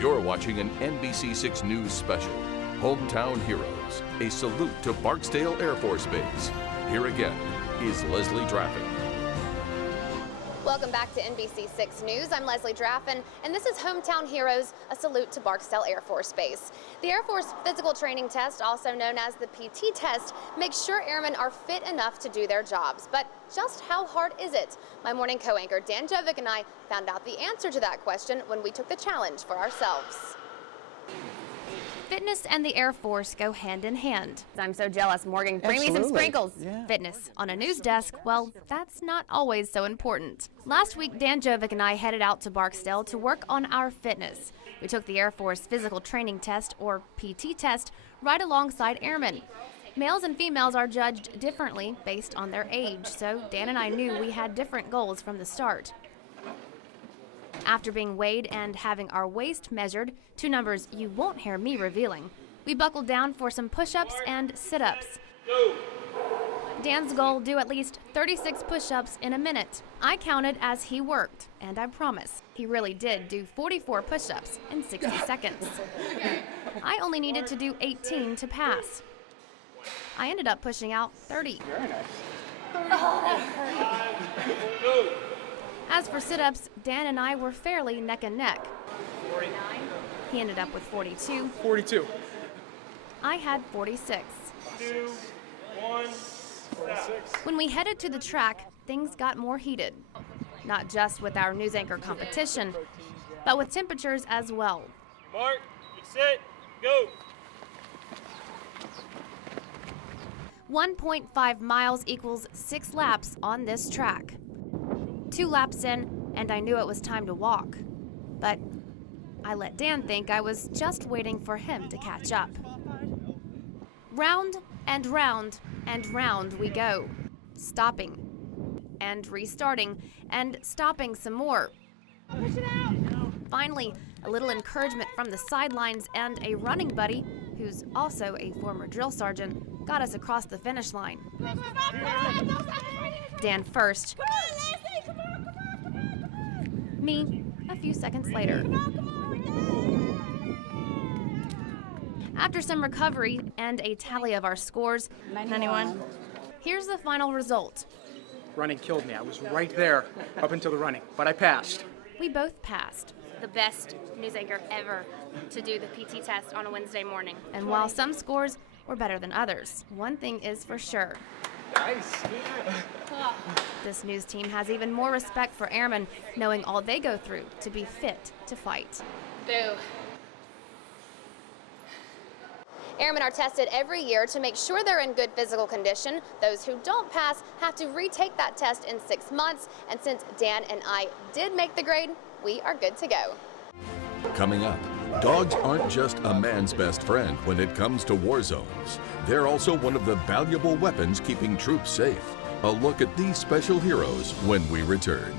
You're watching an NBC6 News special, Hometown Heroes, a salute to Barksdale Air Force Base. Here again is Leslie Draffin. Welcome back to NBC6 News. I'm Leslie Draffin, and this is Hometown Heroes, a salute to Barksdale Air Force Base. The Air Force Physical Training Test, also known as the PT test, makes sure airmen are fit enough to do their jobs. But just how hard is it? My morning co-anchor Dan Jovic and I found out the answer to that question when we took the challenge for ourselves. Fitness and the Air Force go hand in hand. I'm so jealous. Morgan, bring me some sprinkles. Yeah. Fitness on a news desk, well, that's not always so important. Last week, Dan Jovic and I headed out to Barksdale to work on our fitness. We took the Air Force Physical Training Test, or PT test, right alongside airmen. Males and females are judged differently based on their age, so Dan and I knew we had different goals from the start. After being weighed and having our waist measured, two numbers you won't hear me revealing, we buckled down for some push-ups and sit-ups. Dan's goal, do at least 36 push-ups in a minute. I counted as he worked, and I promise, he really did do 44 push-ups in 60 seconds. I only needed to do 18 to pass. I ended up pushing out 30. Very nice. As for sit-ups, Dan and I were fairly neck and neck. 49. He ended up with 42. 42. I had 46. 2, 1, 46. When we headed to the track, things got more heated. Not just with our news anchor competition, but with temperatures as well. Mark, get set, go. 1.5 miles equals 6 laps on this track. 2 laps in, and I knew it was time to walk. But I let Dan think I was just waiting for him to catch up. Round and round and round we go, stopping and restarting and stopping some more. Push it out. Finally, a little encouragement from the sidelines and a running buddy, who's also a former drill sergeant, got us across the finish line. Dan first. Me, a few seconds later. After some recovery and a tally of our scores, 91. Here's the final result. Running killed me. I was right there up until the running, but I passed. We both passed. The best news anchor ever to do the PT test on a Wednesday morning. And while some scores were better than others, one thing is for sure. Nice. This news team has even more respect for airmen, knowing all they go through to be fit to fight. Boo. Airmen are tested every year to make sure they're in good physical condition. Those who don't pass have to retake that test in 6 months. And since Dan and I did make the grade, we are good to go. Coming up, dogs aren't just a man's best friend when it comes to war zones. They're also one of the valuable weapons keeping troops safe. A look at these special heroes when we return.